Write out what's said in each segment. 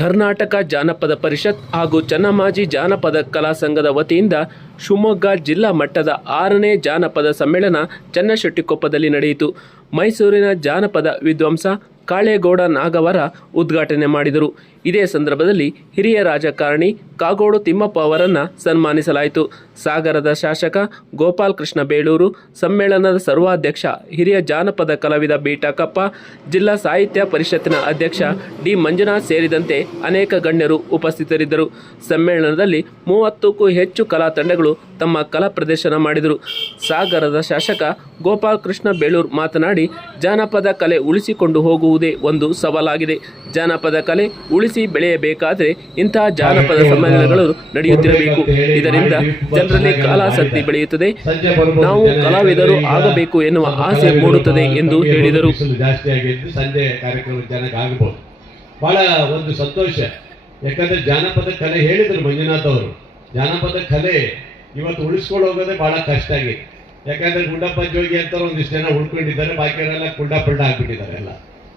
ಕರ್ನಾಟಕ ಜಾನಪದ ಪರಿಷತ್ ಹಾಗೂ ಚನ್ನಮ್ಮಾಜಿ ಜಾನಪದ ಕಲಾ ಸಂಘದ ವತಿಯಿಂದ ಶಿವಮೊಗ್ಗ ಜಿಲ್ಲಾ ಮಟ್ಟದ 6ನೇ ಜಾನಪದ ಸಮ್ಮೇಳನ ಚನ್ನಶೆಟ್ಟಿಕೊಪ್ಪದಲ್ಲಿ ನಡೆಯಿತು. ಮೈಸೂರಿನ ಜಾನಪದ ವಿದ್ವಾಂಸ ಕಾಳೇಗೌಡ ನಾಗವರ ಉದ್ಘಾಟನೆ ಮಾಡಿದರು. ಇದೇ ಸಂದರ್ಭದಲ್ಲಿ ಹಿರಿಯ ರಾಜಕಾರಣಿ ಕಾಗೋಡು ತಿಮ್ಮಪ್ಪ ಅವರನ್ನು ಸನ್ಮಾನಿಸಲಾಯಿತು. ಸಾಗರದ ಶಾಸಕ ಗೋಪಾಲ್ ಕೃಷ್ಣ ಬೇಳೂರು, ಸಮ್ಮೇಳನದ ಸರ್ವಾಧ್ಯಕ್ಷ ಹಿರಿಯ ಜಾನಪದ ಕಲಾವಿದ ಬೀಟಕಪ್ಪ, ಜಿಲ್ಲಾ ಸಾಹಿತ್ಯ ಪರಿಷತ್ತಿನ ಅಧ್ಯಕ್ಷ ಡಿ ಮಂಜುನಾಥ್ ಸೇರಿದಂತೆ ಅನೇಕ ಗಣ್ಯರು ಉಪಸ್ಥಿತರಿದ್ದರು. ಸಮ್ಮೇಳನದಲ್ಲಿ 30ಕ್ಕೂ ಹೆಚ್ಚು ಕಲಾ ತಂಡಗಳು ತಮ್ಮ ಕಲಾ ಪ್ರದರ್ಶನ ಮಾಡಿದರು. ಸಾಗರದ ಶಾಸಕ ಗೋಪಾಲ್ ಕೃಷ್ಣ ಬೇಳೂರು ಮಾತನಾಡಿ, ಜಾನಪದ ಕಲೆ ಉಳಿಸಿಕೊಂಡು ಹೋಗುವುದೇ ಒಂದು ಸವಾಲಾಗಿದೆ. ಜಾನಪದ ಕಲೆ ಉಳಿಸಿ ಬೆಳೆಯಬೇಕಾದರೆ ಇಂತಹ ಜಾನಪದ ಸಮ್ಮೇಳನಗಳು ನಡೆಯುತ್ತಿರಬೇಕು. ಇದರಿಂದ ಜನರಲ್ಲಿ ಕಲಾಸಕ್ತಿ ಬೆಳೆಯುತ್ತದೆ, ನಾವು ಕಲಾವಿದರು ಆಗಬೇಕು ಎನ್ನುವ ಆಸೆ ಮೂಡುತ್ತದೆ ಎಂದು ಹೇಳಿದರು. ಸಂಜೆ ಕಾರ್ಯಕ್ರಮ ಜನಕ್ಕೆ ಆಗಬಹುದು, ಬಹಳ ಒಂದು ಸಂತೋಷ. ಯಾಕಂದ್ರೆ ಜಾನಪದ ಕಲೆ ಹೇಳಿದ್ರು ಮಂಜುನಾಥ್ ಅವರು, ಜಾನಪದ ಕಲೆ ಇವತ್ತು ಉಳಿಸ್ಕೊಂಡು ಹೋಗೋದೇ ಬಹಳ ಕಷ್ಟ ಆಗಿದೆ. ಯಾಕಂದ್ರೆ ಗುಂಡಪ್ಪ ಜೋಗಿ ಅಂತ ಒಂದಿಷ್ಟು ಜನ ಉಳ್ಕೊಂಡಿದ್ದಾರೆ, ಬಾಕಿಯವರೆಲ್ಲ ಕುಂಡ ಆಗ್ಬಿಟ್ಟಿದ್ದಾರೆ ಎಲ್ಲ.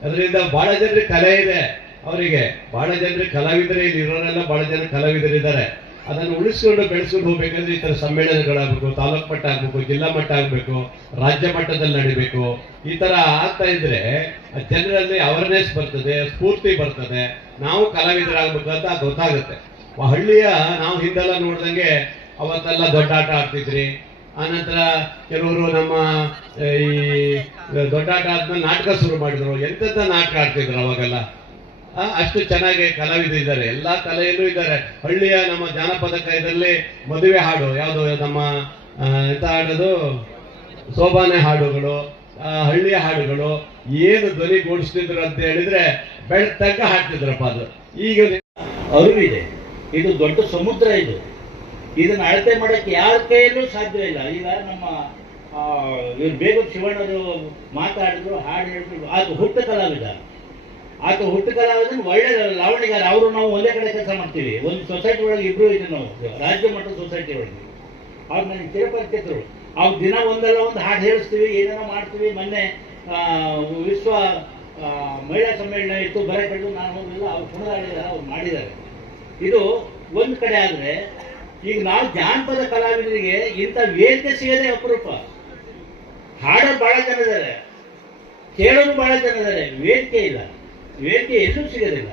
ಅದರಿಂದ ಬಹಳ ಜನರಿಗೆ ಕಲೆ ಇದೆ, ಅವರಿಗೆ ಬಹಳ ಜನರಿಗೆ ಕಲಾವಿದರೇ ಇರೋರೆಲ್ಲ ಬಹಳ ಜನ ಕಲಾವಿದರಿದ್ದಾರೆ. ಅದನ್ನು ಉಳಿಸ್ಕೊಂಡು ಬೆಳೆಸ್ಕೊಂಡು ಹೋಗ್ಬೇಕಂದ್ರೆ ಈ ತರ ಸಮ್ಮೇಳನಗಳಾಗಬೇಕು, ತಾಲೂಕು ಮಟ್ಟ ಆಗ್ಬೇಕು, ಜಿಲ್ಲಾ ಮಟ್ಟ ಆಗ್ಬೇಕು, ರಾಜ್ಯ ಮಟ್ಟದಲ್ಲಿ ನಡಿಬೇಕು. ಈ ತರ ಆಗ್ತಾ ಇದ್ರೆ ಜನರಲ್ಲಿ ಅವೇರ್ನೆಸ್ ಬರ್ತದೆ, ಸ್ಫೂರ್ತಿ ಬರ್ತದೆ, ನಾವು ಕಲಾವಿದರಾಗಬೇಕು ಅಂತ ಗೊತ್ತಾಗುತ್ತೆ. ಹಳ್ಳಿಯ ನಾವು ಹಿಂದೆಲ್ಲ ನೋಡ್ದಂಗೆ ಅವತ್ತೆಲ್ಲ ದೊಡ್ಡಾಟ ಆಡ್ತಿದ್ರಿ. ಆನಂತರ ಕೆಲವರು ನಮ್ಮ ಈ ದೊಡ್ಡಾಟ ಆದ್ಮೇಲೆ ನಾಟಕ ಶುರು ಮಾಡಿದ್ರು. ಎಂತೆಂಥ ನಾಟಕ ಆಡ್ತಿದ್ರು ಅವಾಗೆಲ್ಲ. ಅಷ್ಟು ಚೆನ್ನಾಗಿ ಕಲಾವಿದರಿದ್ದಾರೆ, ಎಲ್ಲಾ ಕಲೆಯಲ್ಲೂ ಇದ್ದಾರೆ. ಹಳ್ಳಿಯ ನಮ್ಮ ಜಾನಪದ ಕಲೆಯಲ್ಲಿ ಮದುವೆ ಹಾಡು ಯಾವುದು, ನಮ್ಮ ಎಂತ ಹಾಡೋದು, ಸೋಬಾನೆ ಹಾಡುಗಳು, ಹಳ್ಳಿಯ ಹಾಡುಗಳು ಏನು ಧ್ವನಿಗೂಡಿಸ್ತಿದ್ರು ಅಂತ ಹೇಳಿದ್ರೆ ಬೆಳ್ತಂಗ ಹಾಡ್ತಿದ್ರಪ್ಪ. ಅದು ಈಗ ಅರಿವಿದೆ, ಇದು ದೊಡ್ಡ ಸಮುದ್ರ. ಇದನ್ನ ಅಳತೆ ಮಾಡಕ್ಕೆ ಯಾರ ಕೈಯಲ್ಲೂ ಸಾಧ್ಯ ಇಲ್ಲ. ಈಗ ನಮ್ಮ ಇವ್ರು ಬೇಗ ಶಿವಣ್ಣರು ಮಾತಾಡಿದ್ರು, ಹಾಡು ಹೇಳಿದ್ರು. ಆತ ಹುಟ್ಟ ಕಲಾವಿದ, ಒಳ್ಳೆ ಲಾವಣಿಗಾರ. ಅವರು ನಾವು ಒಂದೇ ಕಡೆ ಕೆಲಸ ಮಾಡ್ತೀವಿ, ಒಂದು ಸೊಸೈಟಿ ಒಳಗೆ ಇಬ್ರು ಇದ್ದೀವಿ ನಾವು, ರಾಜ್ಯ ಮಟ್ಟದ ಸೊಸೈಟಿ ಒಳಗೆ. ಅವ್ರು ನನಗೆ ಚಿರಪರಿಚಿತರು. ಅವ್ರು ದಿನ ಒಂದಲ್ಲ ಒಂದು ಹಾಡು ಹೇಳಿಸ್ತೀವಿ, ಏನೇನೋ ಮಾಡ್ತೀವಿ. ಮೊನ್ನೆ ವಿಶ್ವ ಮಹಿಳಾ ಸಮ್ಮೇಳನ ಇತ್ತು, ಬರೆ ಕಳೆದು ನಾನು ಹೋಗಲಿಲ್ಲ, ಅವ್ರು ಕುಣಿದಾಡಿದ್ದಾರೆ, ಅವ್ರು ಮಾಡಿದ್ದಾರೆ. ಇದು ಒಂದು ಕಡೆ. ಆದರೆ ಈಗ ನಾವು ಜಾನಪದ ಕಲಾವಿದರಿಗೆ ಇಂಥ ವೇದಿಕೆ ಸಿಗದೆ ಅಪರೂಪ. ಹಾಡೋರು ಬಹಳ ಜನ ಇದ್ದಾರೆ, ಕೇಳೋರು ಬಹಳ ಜನ ಇದ್ದಾರೆ, ವೇದಿಕೆ ಇಲ್ಲ. ವೇದಿಕೆ ಎಲ್ಲೂ ಸಿಗೋದಿಲ್ಲ.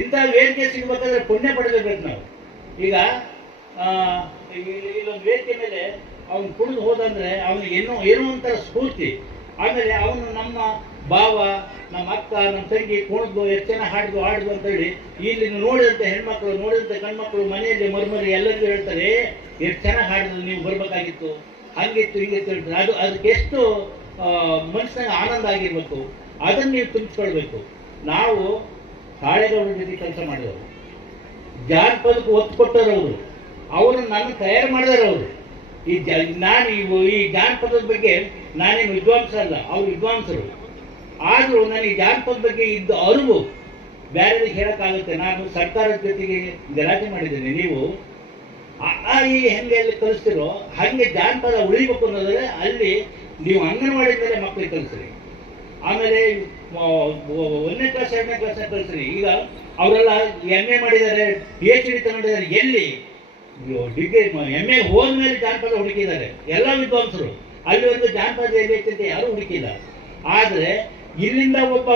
ಇಂಥ ವೇದಿಕೆ ಸಿಗಬೇಕಾದ್ರೆ ಪುಣ್ಯ ಪಡೆದಿರ್ಬೇಕು ನಾವು. ಈಗ ಇಲ್ಲೊಂದು ವೇದಿಕೆ ಮೇಲೆ ಅವನು ಕುಣಿದು ಹೋದಂದ್ರೆ ಅವನಿಗೆ ಏನೋ ಒಂಥರ ಸ್ಫೂರ್ತಿ. ಆಮೇಲೆ ಅವನು ನಮ್ಮ ಭಾವ, ನಮ್ಮ ಅಕ್ಕ, ನಮ್ಮ ತಂಗಿ ಕುಣಿದು ಎಷ್ಟು ಜನ ಹಾಡಿದ್ವು ಅಂತ ಹೇಳಿ ಇಲ್ಲಿ ನೋಡಿದಂಥ ಹೆಣ್ಮಕ್ಳು, ನೋಡಿದಂಥ ಗಂಡ್ಮಕ್ಳು ಮನೆಯಲ್ಲಿ ಮರ್ಮರಿ ಎಲ್ಲರಿಗೂ ಹೇಳ್ತಾರೆ, ಎಷ್ಟು ಚೆನ್ನಾಗಿ ಹಾಡಿದ್ರು, ನೀವು ಬರ್ಬೇಕಾಗಿತ್ತು, ಹಂಗಿತ್ತು ಹಿಂಗಿತ್ತು ಹೇಳ್ತಾರೆ. ಅದಕ್ಕೆ ಎಷ್ಟು ಮನಸ್ಸಿನಾಗ ಆನಂದ ಆಗಿರ್ಬೇಕು, ಅದನ್ನು ನೀವು ತುಂಬಿಸ್ಕೊಳ್ಬೇಕು. ನಾವು ಕಾಳೇಗೌಡರ ಜೊತೆ ಕೆಲಸ ಮಾಡಿದವರು, ಜಾನಪದಕ್ಕೆ ಒತ್ತು ಕೊಟ್ಟವರು, ಅವರನ್ನು ನಾನು ತಯಾರು ಮಾಡಿದವರು. ನಾನು ಈ ಜಾನಪದದ ಬಗ್ಗೆ ನಾನೇನು ವಿದ್ವಾಂಸ ಅಲ್ಲ, ಅವರು ವಿದ್ವಾಂಸರು. ಆದರೂ ನನಗೆ ಜಾನಪದ ಬಗ್ಗೆ ಇದ್ದ ಅರಿವು ಬೇರೆಯವ್ರಿಗೆ ಹೇಳೋಕ್ಕಾಗುತ್ತೆ. ನಾನು ಸರ್ಕಾರದ ಜೊತೆಗೆ ಗಲಾಟೆ ಮಾಡಿದ್ದೇನೆ. ನೀವು ಈಗ ಹೆಂಗೆ ಅಲ್ಲಿ ಕಲಿಸ್ತಿರೋ ಹಾಗೆ ಜಾನಪದ ಉಳಿಬೇಕು ಅನ್ನೋದ್ರೆ ಅಲ್ಲಿ ನೀವು ಅಂಗನವಾಡಿ ಮೇಲೆ ಮಕ್ಕಳಿಗೆ ಕಲಿಸ್ರಿ. ಆಮೇಲೆ 1ನೇ ಕ್ಲಾಸ್ 2ನೇ ಕ್ಲಾಸ್ ಕಲಿಸ್ರಿ. ಈಗ ಅವರೆಲ್ಲ MA ಮಾಡಿದ್ದಾರೆ, PhD ತಗೊಂಡಿದ್ದಾರೆ. ಎಲ್ಲಿ ಡಿಗ್ರಿ MA ಹೋದ್ಮೇಲೆ ಜಾನಪದ ಹುಡುಕಿದ್ದಾರೆ ಎಲ್ಲ ವಿದ್ವಾಂಸರು. ಅಲ್ಲಿವರೆಗೂ ಜಾನಪದ ಎಲ್ಲಿ ಅಂತ ಯಾರೂ ಹುಡುಕಿಲ್ಲ. ಆದರೆ ಇಲ್ಲಿಂದ ಒಬ್ಬ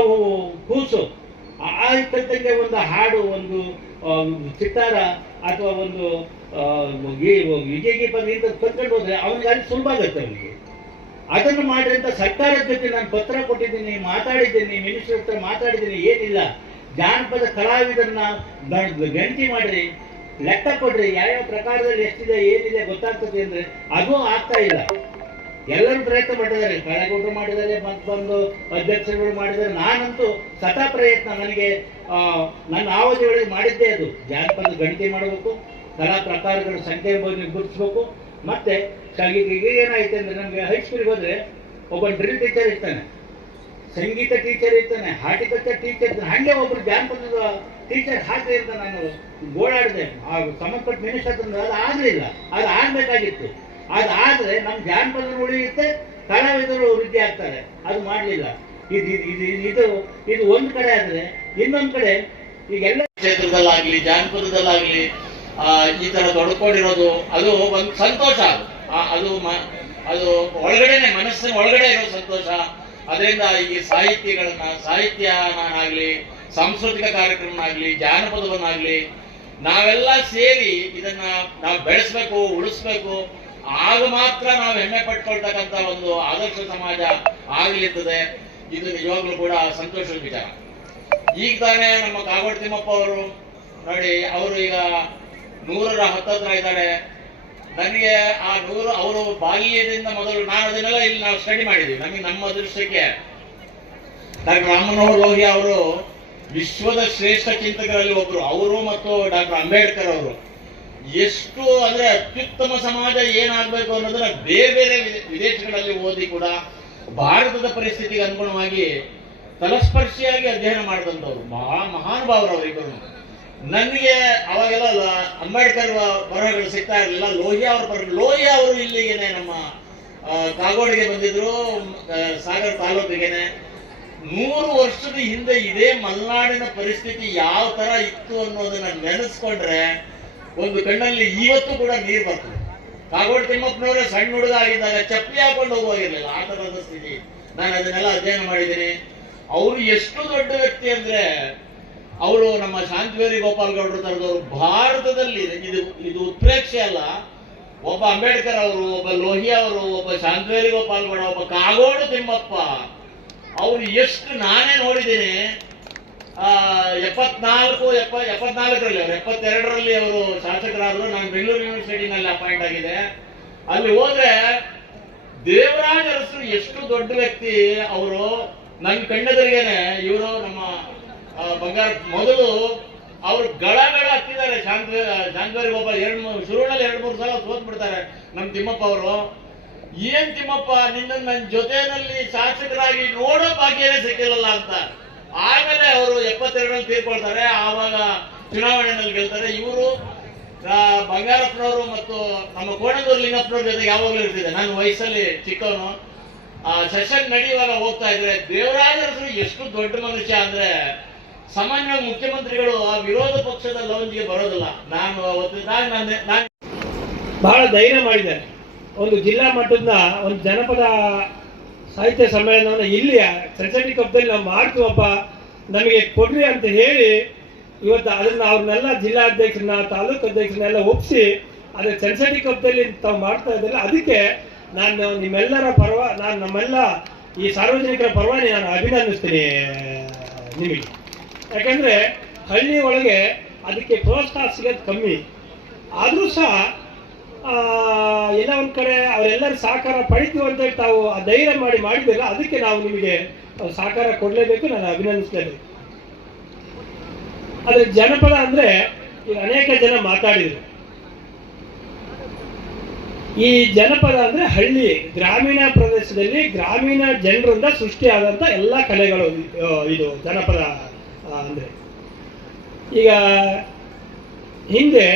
ಕೂಸು ಆಯ್ತಂಗೆ ಒಂದು ಹಾಡು, ಒಂದು ಚಿತ್ತಾರ ಅಥವಾ ಒಂದು ವಿಜಯ ಗೀಪ ಕಲ್ತ್ಕೊಂಡು ಹೋದ್ರೆ ಅವನಿಗೆ ಅಲ್ಲಿ ಸುಲಭ ಆಗುತ್ತೆ. ಅವನಿಗೆ ಅದನ್ನು ಮಾಡ್ರಿ ಅಂತ ಸರ್ಕಾರದ ಜೊತೆ ನಾನು ಪತ್ರ ಕೊಟ್ಟಿದ್ದೀನಿ, ಮಾತಾಡಿದ್ದೀನಿ, ಮಿನಿಸ್ಟರ್ ಹತ್ರ ಮಾತಾಡಿದ್ದೀನಿ. ಏನಿಲ್ಲ, ಜಾನಪದ ಕಲಾವಿದರನ್ನ ಗಣತಿ ಮಾಡ್ರಿ, ಲೆಕ್ಕ ಕೊಡ್ರಿ, ಯಾವ್ಯಾವ ಪ್ರಕಾರದಲ್ಲಿ ಎಷ್ಟಿದೆ ಏನಿದೆ ಗೊತ್ತಾಗ್ತದೆ ಅಂದ್ರೆ ಅದು ಆಗ್ತಾ ಇಲ್ಲ. ಎಲ್ಲರೂ ಪ್ರಯತ್ನ ಮಾಡಿದ್ದಾರೆ, ಕಾಳೇಗೌಡರು ಮಾಡಿದ್ದಾರೆ, ಮತ್ತೊಂದು ಅಧ್ಯಕ್ಷರುಗಳು ಮಾಡಿದ್ದಾರೆ. ನಾನಂತೂ ಸತಾ ಪ್ರಯತ್ನ, ನನಗೆ ನನ್ನ ಅವಧಿ ಒಳಗೆ ಮಾಡಿದ್ದೇ ಅದು. ಜಾನಪದ ಗಣತಿ ಮಾಡಬೇಕು, ಕಲಾ ಪ್ರಕಾರಗಳ ಸಂಖ್ಯೆ ಗುರುತಿಸ್ಬೇಕು. ಮತ್ತೆ ಈಗ ಏನಾಯ್ತು ಅಂದ್ರೆ ನಮಗೆ ಹೈಸ್ಕೂಲಿಗೆ ಹೋದ್ರೆ ಒಬ್ಬ ಡ್ರಿಲ್ ಟೀಚರ್ ಇರ್ತಾನೆ, ಸಂಗೀತ ಟೀಚರ್ ಇರ್ತಾನೆ, ಹಾರ್ಟಿಕಲ್ಚರ್ ಟೀಚರ್ ಇರ್ತಾನೆ. ಹಂಗೆ ಒಬ್ರು ಜಾನಪದದ ಟೀಚರ್ ಹಾಕಿ ಅಂತ ನಾನು ಗೋಳಾಡಿದೆ. ಸಂಬಂಧಪಟ್ಟ ಮಿನಿಸ್ಟರ್ ಅದು ಆಗಲಿಲ್ಲ, ಅದು ಆಗ್ಬೇಕಾಗಿತ್ತು. ಅದಾದ್ರೆ ನಮ್ಮ ಜಾನಪದ ಉಳಿಯುತ್ತೆ, ಕಲಾವಿದರು ವೃದ್ಧಿ ಆಗ್ತಾರೆ. ಅದು ಮಾಡಲಿಲ್ಲ. ಇದು ಒಂದು ಕಡೆ. ಆದರೆ ಇನ್ನೊಂದು ಕಡೆ ಈಗೆಲ್ಲ ಕ್ಷೇತ್ರದಲ್ಲಾಗ್ಲಿ ಜಾನಪದದಲ್ಲಾಗ್ಲಿ ಈ ತರ ತೊಡ್ಕೊಂಡಿರೋದು ಅದು ಒಂದು ಸಂತೋಷ. ಅದು ಒಳಗಡೆನೆ ಮನಸ್ಸಿನ ಒಳಗಡೆ ಇರೋ ಸಂತೋಷ. ಅದರಿಂದ ಈ ಸಾಹಿತ್ಯನಾಗ್ಲಿ ಸಾಂಸ್ಕೃತಿಕ ಕಾರ್ಯಕ್ರಮನಾಗ್ಲಿ ಜಾನಪದವನ್ನಾಗ್ಲಿ ನಾವೆಲ್ಲ ಸೇರಿ ಇದನ್ನ ನಾವು ಬೆಳೆಸ್ಬೇಕು, ಉಳಿಸ್ಬೇಕು. ಆಗ ಮಾತ್ರ ನಾವು ಹೆಮ್ಮೆ ಪಟ್ಕೊಳ್ತಕ್ಕಂಥ ಒಂದು ಆದರ್ಶ ಸಮಾಜ ಆಗಲಿರ್ತದೆ. ಇದು ನಿಜವಾಗ್ಲೂ ಕೂಡ ಸಂತೋಷದ ವಿಚಾರ. ಈಗ ತಾನೇ ನಮ್ಮ ಕಾಗೋಡು ತಿಮ್ಮಪ್ಪ ಅವರು ನೋಡಿ, ಅವರು ಈಗ 100ರ ಹತ್ತತ್ರ ಇದ್ದಾರೆ. ನನಗೆ ಆ 100 ಅವರು ಬಾಲ್ಯದಿಂದ ಮೊದಲು ನಾನು ಅದನ್ನೆಲ್ಲ ಇಲ್ಲಿ ನಾವು ಸ್ಟಡಿ ಮಾಡಿದ್ವಿ. ನಮ್ಮ ಅದೃಷ್ಟಕ್ಕೆ ಡಾಕ್ಟರ್ ರಾಮಮನೋಹರ್ ಲೋಹಿಯ ಅವರು ವಿಶ್ವದ ಶ್ರೇಷ್ಠ ಚಿಂತಕರಲ್ಲಿ ಒಬ್ರು, ಅವರು ಮತ್ತು ಡಾಕ್ಟರ್ ಅಂಬೇಡ್ಕರ್ ಅವರು ಎಷ್ಟು ಅಂದ್ರೆ ಅತ್ಯುತ್ತಮ ಸಮಾಜ ಏನಾಗಬೇಕು ಅನ್ನೋದನ್ನ ಬೇರೆ ಬೇರೆ ವಿದೇಶಗಳಲ್ಲಿ ಓದಿ ಕೂಡ ಭಾರತದ ಪರಿಸ್ಥಿತಿಗೆ ಅನುಗುಣವಾಗಿ ತಲಸ್ಪರ್ಶಿಯಾಗಿ ಅಧ್ಯಯನ ಮಾಡಿದಂಥವ್ರು ಮಹಾನುಭಾವರು ಅವರಿಬ್ಬರು. ನನಗೆ ಅವಾಗೆಲ್ಲ ಅಂಬೇಡ್ಕರ್ ಬರಹಗಳು ಸಿಗ್ತಾ ಇರಲಿಲ್ಲ. ಲೋಹಿಯಾ ಅವರು ಇಲ್ಲಿಗೆನೆ ನಮ್ಮ ಕಾಗೋಡಿಗೆ ಬಂದಿದ್ರು, ಸಾಗರ ತಾಲೂಕಿಗೆನೆ. 100 ವರ್ಷದ ಹಿಂದೆ ಇದೇ ಮಲೆನಾಡಿನ ಪರಿಸ್ಥಿತಿ ಯಾವ ತರ ಇತ್ತು ಅನ್ನೋದನ್ನ ನೆನೆಸ್ಕೊಂಡ್ರೆ ಒಂದು ಕಣ್ಣಲ್ಲಿ ಇವತ್ತು ಕೂಡ ನೀರು ಬರ್ತದೆ. ಕಾಗೋಡು ತಿಮ್ಮಪ್ಪನವರೇ ಸಣ್ಣ ಹುಡುಗ ಆಗಿದ್ದಾಗ ಚಪ್ಪಲಿ ಹಾಕೊಂಡು ಹೋಗಿರ್ಲಿಲ್ಲ, ಆ ತರದ ಸ್ಥಿತಿ. ನಾನು ಅದನ್ನೆಲ್ಲ ಅಧ್ಯಯನ ಮಾಡಿದ್ದೀನಿ. ಅವರು ಎಷ್ಟು ದೊಡ್ಡ ವ್ಯಕ್ತಿ ಅಂದ್ರೆ, ಅವರು ನಮ್ಮ ಶಾಂತವೇರಿ ಗೋಪಾಲ್ ಗೌಡರು ತರದವರು. ಭಾರತದಲ್ಲಿ ಇದು ಉತ್ಪ್ರೇಕ್ಷೆ ಅಲ್ಲ. ಒಬ್ಬ ಅಂಬೇಡ್ಕರ್ ಅವರು, ಒಬ್ಬ ಲೋಹಿಯಾ ಅವರು, ಒಬ್ಬ ಶಾಂತವೇರಿ ಗೋಪಾಲ್ ಗೌಡ, ಒಬ್ಬ ಕಾಗೋಡು ತಿಮ್ಮಪ್ಪ ಅವರು ಎಷ್ಟು ನಾನೇ ನೋಡಿದ್ದೀನಿ. 74ರಲ್ಲಿ ಅವರು 72ರಲ್ಲಿ ಅವರು ಶಾಸಕರಾದರು. ನಾನು ಬೆಂಗಳೂರು ಯೂನಿವರ್ಸಿಟಿನಲ್ಲಿ ಅಪಾಯಿಂಟ್ ಆಗಿದೆ. ಅಲ್ಲಿ ಹೋದ್ರೆ ದೇವರಾಜ ಅರಸರು ಎಷ್ಟು ದೊಡ್ಡ ವ್ಯಕ್ತಿ ಅವರು. ನನ್ನ ಕಣ್ಣೆದರಿಗೇನೆ ಇವರು ನಮ್ಮ ಬಂಗಾರ ಮೊದಲು ಅವರು ಗಳ ಹತ್ತಿದ್ದಾರೆ. ಶಾಂತವೇರಿ ಗೋಪಾಲ್ ಶುರುವಿನಲ್ಲಿ 2-3 ಸಲ ಸೋತ್ ಬಿಡ್ತಾರೆ ನಮ್ಮ ತಿಮ್ಮಪ್ಪ ಅವರು. ಏನ್ ತಿಮ್ಮಪ್ಪ, ನಿನ್ನ ನನ್ನ ಜೊತೆಯಲ್ಲಿ ಶಾಸಕರಾಗಿ ನೋಡೋ ಭಾಗ್ಯನೇ ಸಿಕ್ಕಿಲ್ಲಲ್ಲ ಅಂತ. ಆಮೇಲೆ ಅವರು 72ರಲ್ಲಿ ತೀರ್ಕೊಳ್ತಾರೆ. ಆವಾಗ ಚುನಾವಣೆಯಲ್ಲಿ ಗೆಲ್ತಾರೆ. ಇವರು ಬಂಗಾರಪ್ಪನವರು ಮತ್ತು ನಮ್ಮ ಕೋಣಂದೂರು ಲಿಂಗಪ್ಪನವ್ರ ಜೊತೆಗೆ ಯಾವಾಗಲೂ ಇರ್ತಿದೆ. ನಾನು ವಯಸ್ಸಲ್ಲಿ ಚಿಕ್ಕವನು. ಸೆಷನ್ ನಡೆಯುವಾಗ ಹೋಗ್ತಾ ಇದ್ರೆ ದೇವರಾಜರಸರು ಎಷ್ಟು ದೊಡ್ಡ ಮನುಷ್ಯ ಅಂದ್ರೆ, ಸಾಮಾನ್ಯವಾಗಿ ಮುಖ್ಯಮಂತ್ರಿಗಳು ಆ ವಿರೋಧ ಪಕ್ಷದ ಲೌಂಜಿಗೆ ಬರೋದಿಲ್ಲ. ನಾನು ಅವತ್ತು ನಾನು ಬಹಳ ಧೈರ್ಯ ಮಾಡಿದ್ದಾರೆ. ಒಂದು ಜಿಲ್ಲಾ ಮಟ್ಟದ ಒಂದು ಜನಪದ ಸಾಹಿತ್ಯ ಸಮ್ಮೇಳನವನ್ನು ಇಲ್ಲಿ ಸೆನ್ಸೆಟಿ ಕಪ್ಪದಲ್ಲಿ ನಾವು ಮಾಡ್ತೀವಪ್ಪ, ನಮಗೆ ಕೊಡ್ರಿ ಅಂತ ಹೇಳಿ ಇವತ್ತು ಅದನ್ನ ಅವ್ರನ್ನೆಲ್ಲ ಜಿಲ್ಲಾಧ್ಯಕ್ಷರನ್ನ ತಾಲೂಕು ಅಧ್ಯಕ್ಷರನ್ನೆಲ್ಲ ಒಪ್ಪಿಸಿ ಅದೇ ಸೆನ್ಸೆಟಿ ಕಪ್ಪದಲ್ಲಿ ತಾವು ಮಾಡ್ತಾ ಇದ್ದಲ್ಲ. ಅದಕ್ಕೆ ನಾನು ನಿಮ್ಮೆಲ್ಲರ ನಮ್ಮೆಲ್ಲ ಈ ಸಾರ್ವಜನಿಕರ ಪರವಾಗಿ ನಾನು ಅಭಿನಂದಿಸ್ತೀನಿ ನಿಮಗೆ. ಯಾಕಂದ್ರೆ ಹಳ್ಳಿ ಒಳಗೆ ಅದಕ್ಕೆ ಪ್ರೋತ್ಸಾಹ ಸಿಗೋದು ಕಮ್ಮಿ. ಆದರೂ ಸಹ ಎಲ್ಲ ಒಂದು ಕಡೆ ಅವರೆಲ್ಲರೂ ಸಹಕಾರ ಪಡಿತೀವಿ ಅಂತೇಳಿ ತಾವು ಆ ಧೈರ್ಯ ಮಾಡಿದಿಲ್ಲ. ಅದಕ್ಕೆ ನಾವು ನಿಮಗೆ ಸಹಕಾರ ಕೊಡಲೇಬೇಕು, ನಾನು ಅಭಿನಂದಿಸಲೇಬೇಕು. ಆದರೆ ಜನಪದ ಅಂದ್ರೆ ಈಗ ಅನೇಕ ಜನ ಮಾತಾಡಿದರು. ಈ ಜನಪದ ಅಂದ್ರೆ ಹಳ್ಳಿ ಗ್ರಾಮೀಣ ಪ್ರದೇಶದಲ್ಲಿ ಗ್ರಾಮೀಣ ಜನರಿಂದ ಸೃಷ್ಟಿಯಾದಂಥ ಎಲ್ಲ ಕಲೆಗಳು ಇದು ಜನಪದ ಅಂದ್ರೆ. ಈಗ ಹಿಂದೆ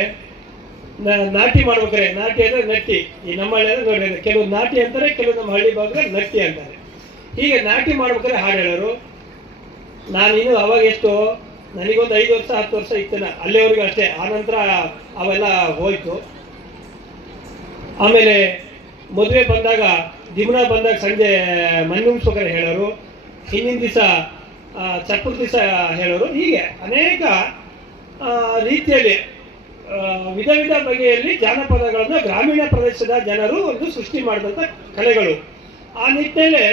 ನಾಟಿ ಮಾಡ್ಬೇಕಾರೆ, ನಾಟಿ ಅಂದ್ರೆ ನಟ್ಟಿ, ಈ ನಮ್ಮ ಹಳ್ಳಿ ನೋಡಿ ಕೆಲವು ನಾಟಿ ಅಂತಾರೆ, ಕೆಲವು ನಮ್ಮ ಹಳ್ಳಿ ಭಾಗದಲ್ಲಿ ನಟ್ಟಿ ಅಂತಾರೆ. ಹೀಗೆ ನಾಟಿ ಮಾಡ್ಬೇಕಾದ್ರೆ ಹಾಡು ಹೇಳೋರು. ನಾನಿನ್ನು ಅವಾಗ ಎಷ್ಟು ನನಗೊಂದು 5 ವರ್ಷ 10 ವರ್ಷ ಇತ್ತೇನೆ, ಅಲ್ಲಿವರೆಗೂ ಅಷ್ಟೇ. ಆನಂತರ ಅವೆಲ್ಲ ಹೋಯ್ತು. ಆಮೇಲೆ ಮದುವೆ ಬಂದಾಗ ದಿಮಣ ಬಂದಾಗ ಸಂಜೆ ಮಣ್ಣುಂಬಿಸ್ಬೇಕಾರೆ ಹೇಳೋರು, ಹಿಂದಿನ ದಿವಸ ಚಪ್ಪರ ದಿವಸ ಹೇಳೋರು. ಹೀಗೆ ಅನೇಕ ರೀತಿಯಲ್ಲಿ ವಿಧ ಬಗೆಯಲ್ಲಿ ಜಾನಪದಗಳನ್ನು ಗ್ರಾಮೀಣ ಪ್ರದೇಶದ ಜನರು ಒಂದು ಸೃಷ್ಟಿ ಮಾಡಿದಂಥ ಕಲೆಗಳು. ಆ ನಿಟ್ಟಿನಲ್ಲಿ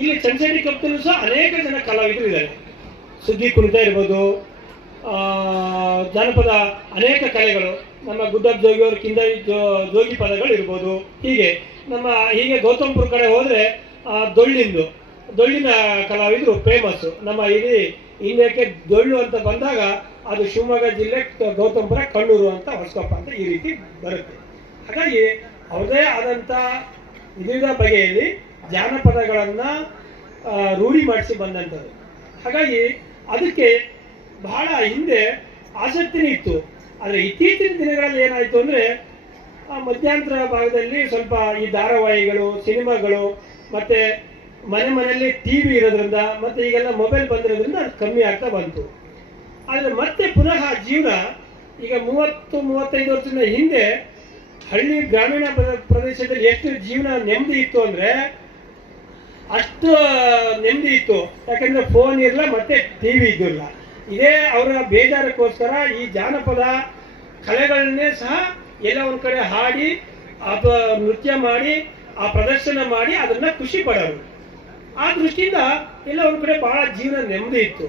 ಇಲ್ಲಿ ಸೆನ್ಸೆಟಿ ಕಪ್ಪದಲ್ಲೂ ಸಹ ಅನೇಕ ಜನ ಕಲಾವಿದರು ಇದ್ದಾರೆ. ಸುದ್ದಿ ಕುಣಿತ ಇರ್ಬೋದು, ಜಾನಪದ ಅನೇಕ ಕಲೆಗಳು, ನಮ್ಮ ಗುಡ್ಡಪ್ಪ ಜೋಗಿಯವ್ರ ಕಿಂದರಿ ಜೋಗಿ ಪದಗಳು ಇರ್ಬೋದು. ಹೀಗೆ ಗೌತಮ್ಪುರ ಕಡೆ ಹೋದರೆ ಡೊಳ್ಳಿನ ಕಲಾವಿದರು ಫೇಮಸ್ಸು. ನಮ್ಮ ಇಡೀ ಇಂಡಿಯಾಕ್ಕೆ ಡೊಳ್ಳು ಅಂತ ಬಂದಾಗ ಅದು ಶಿವಮೊಗ್ಗ ಜಿಲ್ಲೆ, ಗೌತಮ್ಪುರ, ಕಣ್ಣೂರು ಅಂತ, ಹೊಸಕೊಪ್ಪ ಅಂತ ಈ ರೀತಿ ಬರುತ್ತೆ. ಹಾಗಾಗಿ ಅವ್ರದೇ ಆದಂಥ ವಿವಿಧ ಬಗೆಯಲ್ಲಿ ಜಾನಪದಗಳನ್ನು ರೂಢಿ ಮಾಡಿಸಿ ಬಂದಂಥದ್ದು. ಹಾಗಾಗಿ ಅದಕ್ಕೆ ಬಹಳ ಹಿಂದೆ ಆಸಕ್ತಿನೇ ಇತ್ತು. ಆದರೆ ಇತ್ತೀಚಿನ ದಿನಗಳಲ್ಲಿ ಏನಾಯಿತು ಅಂದರೆ ಮಧ್ಯಂತರ ಭಾಗದಲ್ಲಿ ಸ್ವಲ್ಪ ಈ ಧಾರಾವಾಹಿಗಳು, ಸಿನಿಮಾಗಳು ಮತ್ತು ಮನೆಯಲ್ಲಿ TV ಇರೋದ್ರಿಂದ ಮತ್ತು ಈಗೆಲ್ಲ ಮೊಬೈಲ್ ಬಂದಿರೋದ್ರಿಂದ ಅದು ಕಮ್ಮಿ ಆಗ್ತಾ ಬಂತು. ಆದರೆ ಮತ್ತೆ ಪುನಃ ಜೀವನ ಈಗ 30-35 ವರ್ಷದ ಹಿಂದೆ ಹಳ್ಳಿ ಗ್ರಾಮೀಣ ಪ್ರದೇಶದಲ್ಲಿ ಎಷ್ಟು ಜೀವನ ನೆಮ್ಮದಿ ಇತ್ತು ಅಂದರೆ ಅಷ್ಟು ನೆಮ್ಮದಿ ಇತ್ತು. ಯಾಕಂದರೆ ಫೋನ್ ಇರಲ್ಲ, ಮತ್ತೆ ಟಿ ವಿ ಇದ್ದಿಲ್ಲ. ಇದೇ ಅವರ ಬೇಜಾರಕ್ಕೋಸ್ಕರ ಈ ಜಾನಪದ ಕಲೆಗಳನ್ನೇ ಸಹ ಎಲ್ಲ ಒಂದು ಕಡೆ ಹಾಡಿ ಅಥವಾ ನೃತ್ಯ ಮಾಡಿ ಆ ಪ್ರದರ್ಶನ ಮಾಡಿ ಅದನ್ನು ಖುಷಿ ಪಡೋರು. ಆ ದೃಷ್ಟಿಯಿಂದ ಎಲ್ಲ ಒಂದು ಕಡೆ ಬಹಳ ಜೀವನ ನೆಮ್ಮದಿ ಇತ್ತು.